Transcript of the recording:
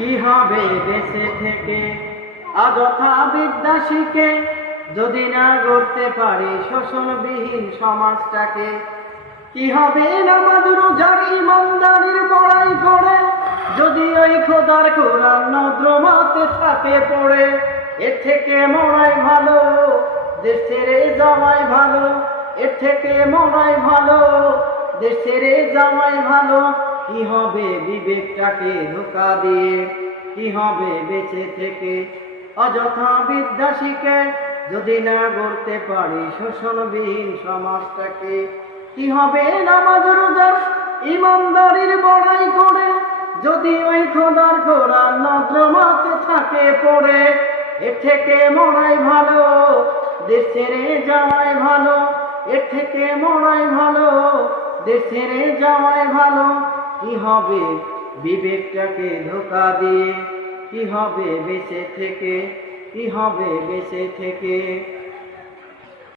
কি হবে বেঁচে থেকে অযথা বিদ্যা শিখে যদি না গড়তে পারি শোষণবিহীন সমাজটাকে? কি হবে নামাজ রোজার ইমানদারির বড়াই করে যদি ওই খোদার কোরআন নদ্রমাতে থাকে পড়ে? এর থেকে মরাই ভালো, দেশ ছেড়ে যাওয়াই ভালো। এর থেকে মরাই ভালো, দেশ ছেড়ে যাওয়াই ভালো। কি হবে বিবেকটাকে ধোঁকা দিয়ে? কি হবে বেঁচে থেকে অযথা বিদ্যা শিখে যদি না গড়তে পারি শোষণবিহীন সমাজটাকে? কি হবে নামাজ রোজার ইমানদারির বড়াই করে যদি ওই খোদার কোরআন নদ্রমাতে থাকে পড়ে? এর থেকে মরাই ভালো, দেশ ছেড়ে যাওয়াই ভালো। এর থেকে মরাই ভালো, দেশ ছেড়ে যাওয়াই ভালো। কি হবে বিবেকটাকে ধোঁকা দিয়ে? কি হবে বেঁচে থেকে? কি হবে বেঁচে থেকে?